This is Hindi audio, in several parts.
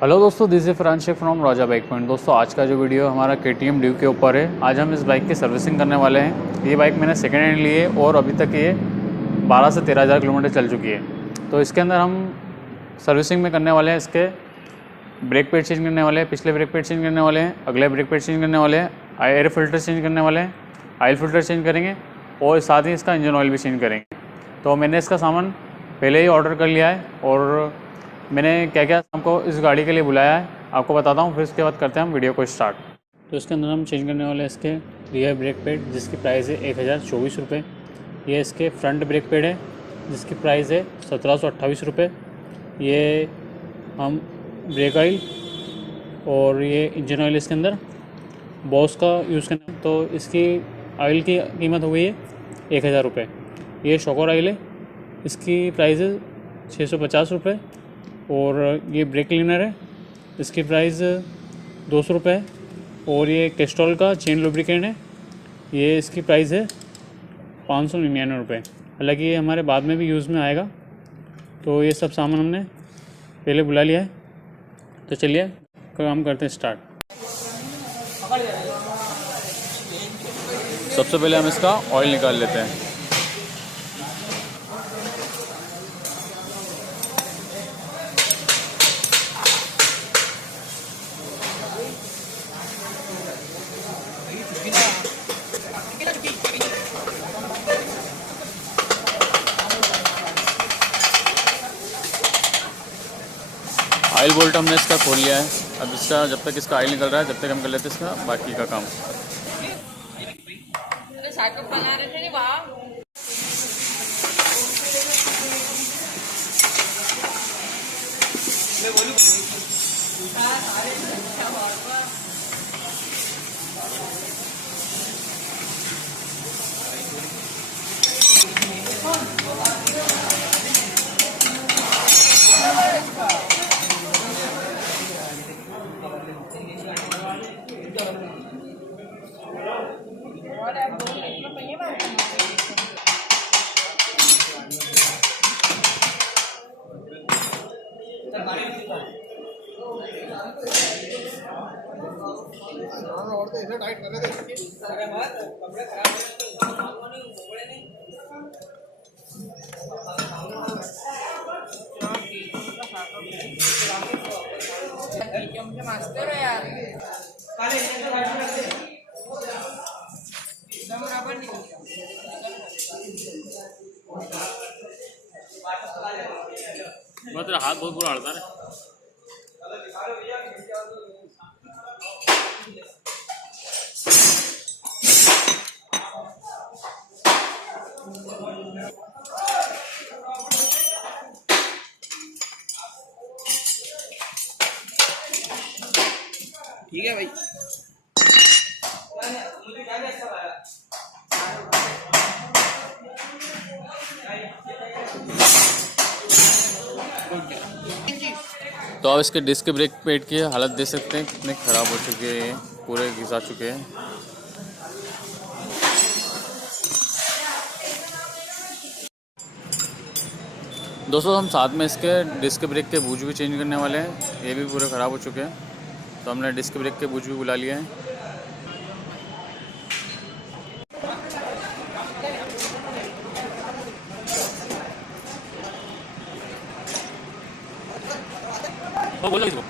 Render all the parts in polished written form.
हेलो दोस्तों, दिस इज फ्रांशिक फ्रॉम राजा बाइक पॉइंट। दोस्तों आज का जो वीडियो हमारा KTM ड्यूक के ऊपर है। आज हम इस बाइक की सर्विसिंग करने वाले हैं। ये बाइक मैंने सेकेंड हैंड ली है और अभी तक ये 12 से 13 हज़ार किलोमीटर चल चुकी है। तो इसके अंदर हम सर्विसिंग में करने वाले हैं, इसके ब्रेक पैड चेंज करने वाले हैं, पिछले ब्रेक पैड चेंज करने वाले हैं, अगले ब्रेक पैड चेंज करने वाले हैं, एयर फिल्टर चेंज करने वाले हैं, ऑयल फिल्टर चेंज करेंगे और साथ ही इसका इंजन ऑयल भी चेंज करेंगे। तो मैंने इसका सामान पहले ही ऑर्डर कर लिया है और मैंने क्या क्या हमको इस गाड़ी के लिए बुलाया है आपको बताता हूँ, फिर उसके बाद करते हैं हम वीडियो को स्टार्ट। तो इसके अंदर हम चेंज करने वाले हैं इसके रियर ब्रेक पैड, जिसकी प्राइस है 1024 रुपये। ये इसके फ्रंट ब्रेक पैड है जिसकी प्राइस है 1728 रुपये। ये हम ब्रेक ऑयल और ये इंजन ऑयल इसके अंदर बॉस का यूज़ करना, तो इसकी ऑयल की कीमत हो गई है 1000 रुपये। ये शॉकर ऑयल है, इसकी प्राइस है 650 रुपये। और ये ब्रेक क्लीनर है, इसकी प्राइस 200 रुपये है। और ये कैस्ट्रॉल का चेन लुब्रिकेंट है, ये इसकी प्राइस है 599 रुपये। हालांकि ये हमारे बाद में भी यूज़ में आएगा। तो ये सब सामान हमने पहले बुला लिया है, तो चलिए काम करते हैं स्टार्ट। सबसे पहले हम इसका ऑयल निकाल लेते हैं। ऑयल बोल्ट हमने इसका खोल लिया है। अब इसका जब तक इसका ऑयल निकल रहा है जब तक हम कर लेते हैं इसका बाकी का काम। तेरा हाथ बहुत बुरा हड़ता है। ठीक है भाई। तो आप इसके डिस्क ब्रेक पैड की हालत देख सकते हैं कितने ख़राब हो चुके हैं, पूरे घिसा चुके हैं। दोस्तों हम साथ में इसके डिस्क ब्रेक के बूझ भी चेंज करने वाले हैं, ये भी पूरे ख़राब हो चुके हैं। तो हमने डिस्क ब्रेक के बूझ भी बुला लिए हैं। बोलो इसको।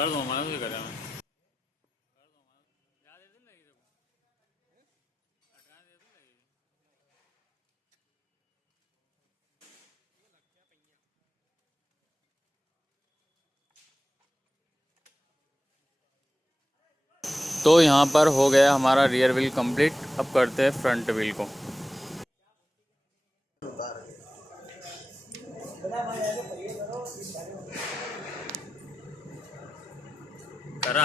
कर दो मैं भी करें मैं तो यहाँ पर हो गया हमारा रियर व्हील कंप्लीट। अब करते हैं फ्रंट व्हील को। करा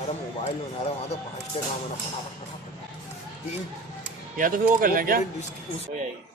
अरे मोबाइल बना रहा वहाँ तो 5 का काम है ना, फटाफट तीन या तो फिर वो कर लें क्या? हो जाएगी।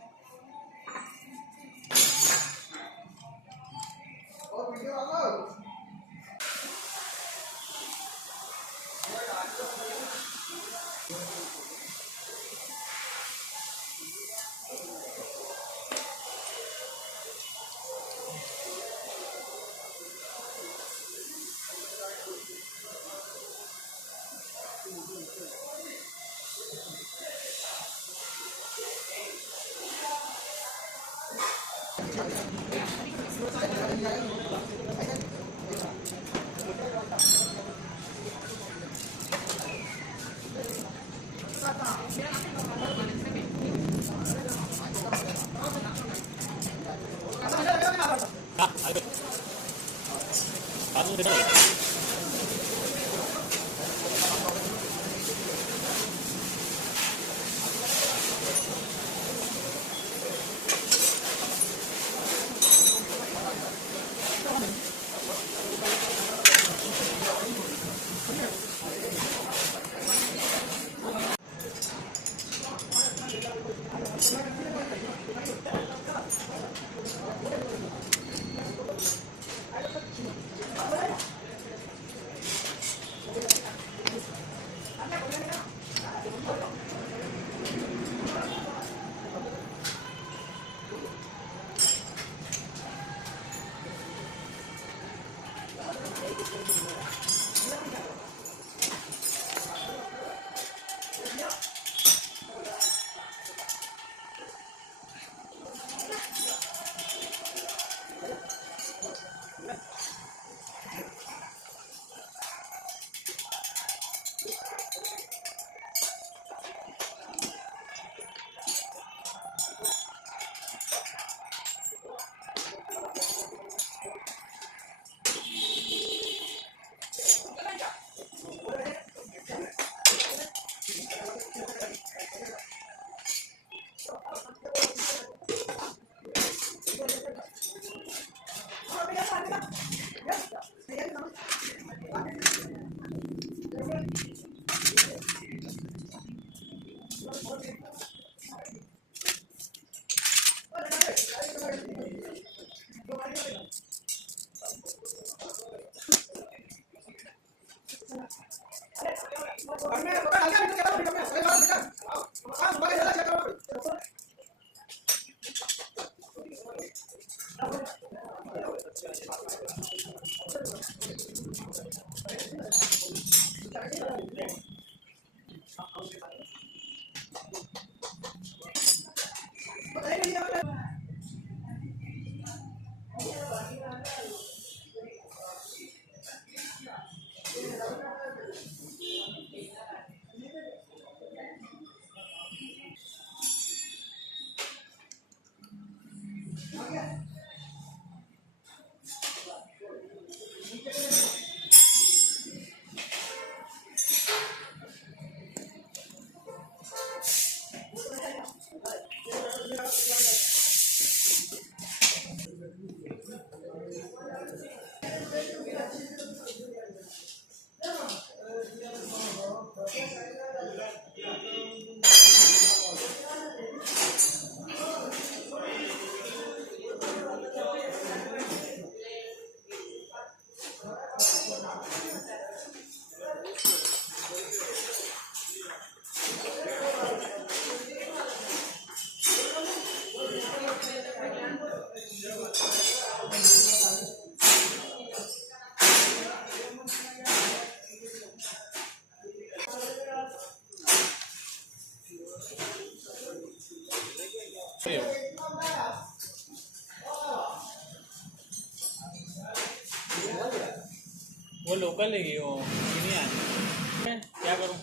वो लोकल है ये, वो नहीं आने क्या करूँ।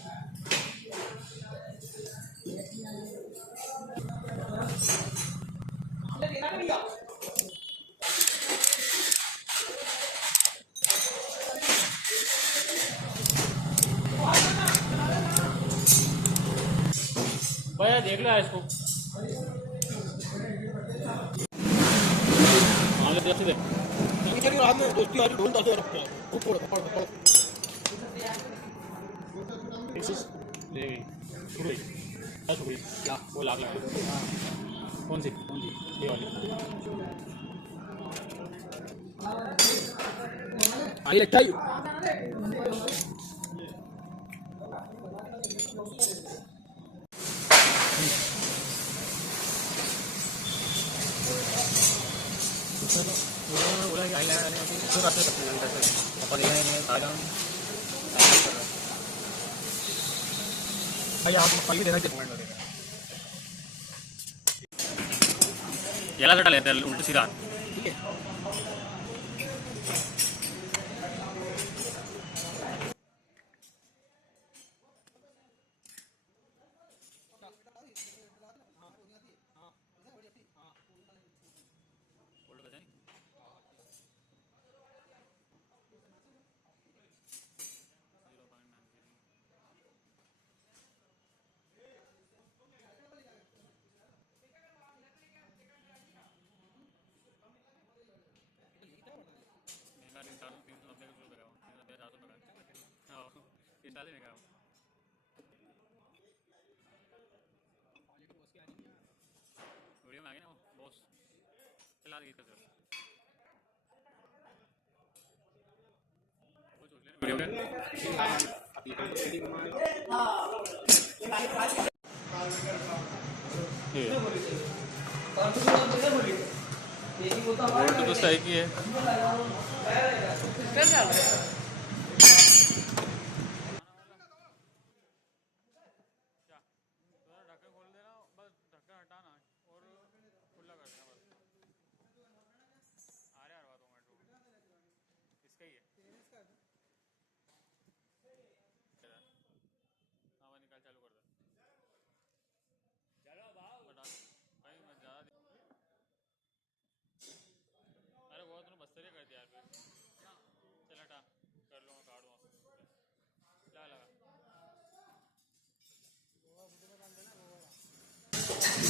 भैया देख लो इसको, हाँ ले दे। रात में दोस्ती वाली ढोल डालते रखते हैं ले गई वो लाख कौन सी ये वाली आई लगता है याला सटा लेते हैं उल्टी सीधा। वीडियो में आ गया ना बॉस चला रही है वीडियो में तो सही की है।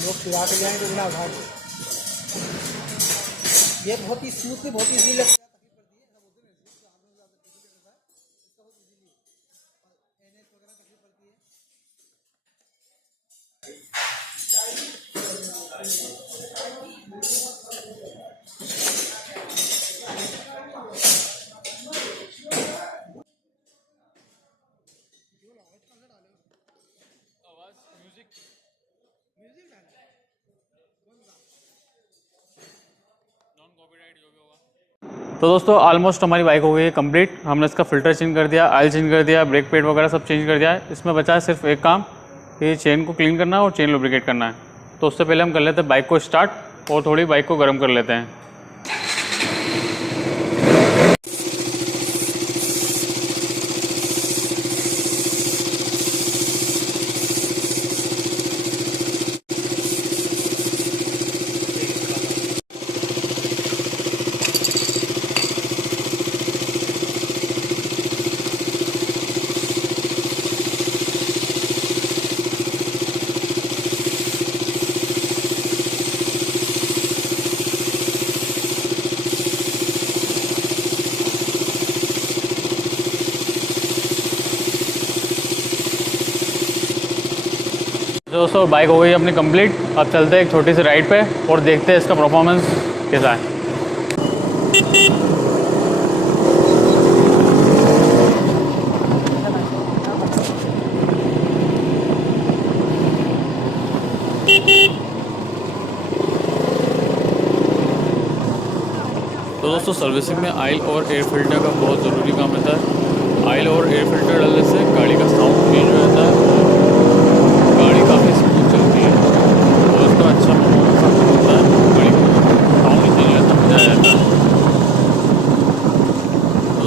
लोग फिरा के जाएंगे बिना भाग। ये बहुत ही स्मूथ, बहुत ही इजी लगता है। तो दोस्तों ऑलमोस्ट हमारी बाइक हो गई है कंप्लीट। हमने इसका फ़िल्टर चेंज कर दिया, ऑयल चेंज कर दिया, ब्रेक पैड वगैरह सब चेंज कर दिया है। इसमें बचा है सिर्फ एक काम, ये चेन को क्लीन करना है और चेन लुब्रिकेट करना है। तो उससे पहले हम कर लेते हैं बाइक को स्टार्ट और थोड़ी बाइक को गर्म कर लेते हैं। दोस्तों बाइक हो गई अपनी कंप्लीट। अब चलते हैं एक छोटी सी राइड पे और देखते हैं इसका परफॉर्मेंस कैसा है। तो दोस्तों सर्विसिंग में ऑयल और एयर फिल्टर का बहुत ज़रूरी काम रहता है। ऑयल और एयर फिल्टर डालने से गाड़ी का साउंड चेंज हो जाता है, गाड़ी काफ़ी स्मूथ चलती है और उसका अच्छा परफॉर्मेंस होता है। गाड़ी का साउंड चेंज रहता है, मज़ा आ जाता है।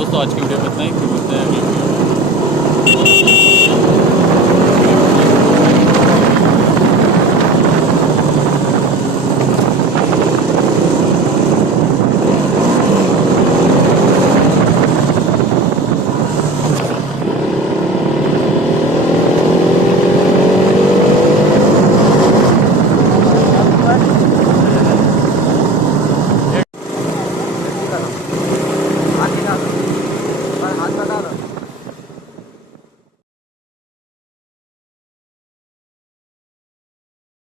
दोस्तों आज की वीडियो में इतना ही, फिर मिलते हैं अगली वीडियो में।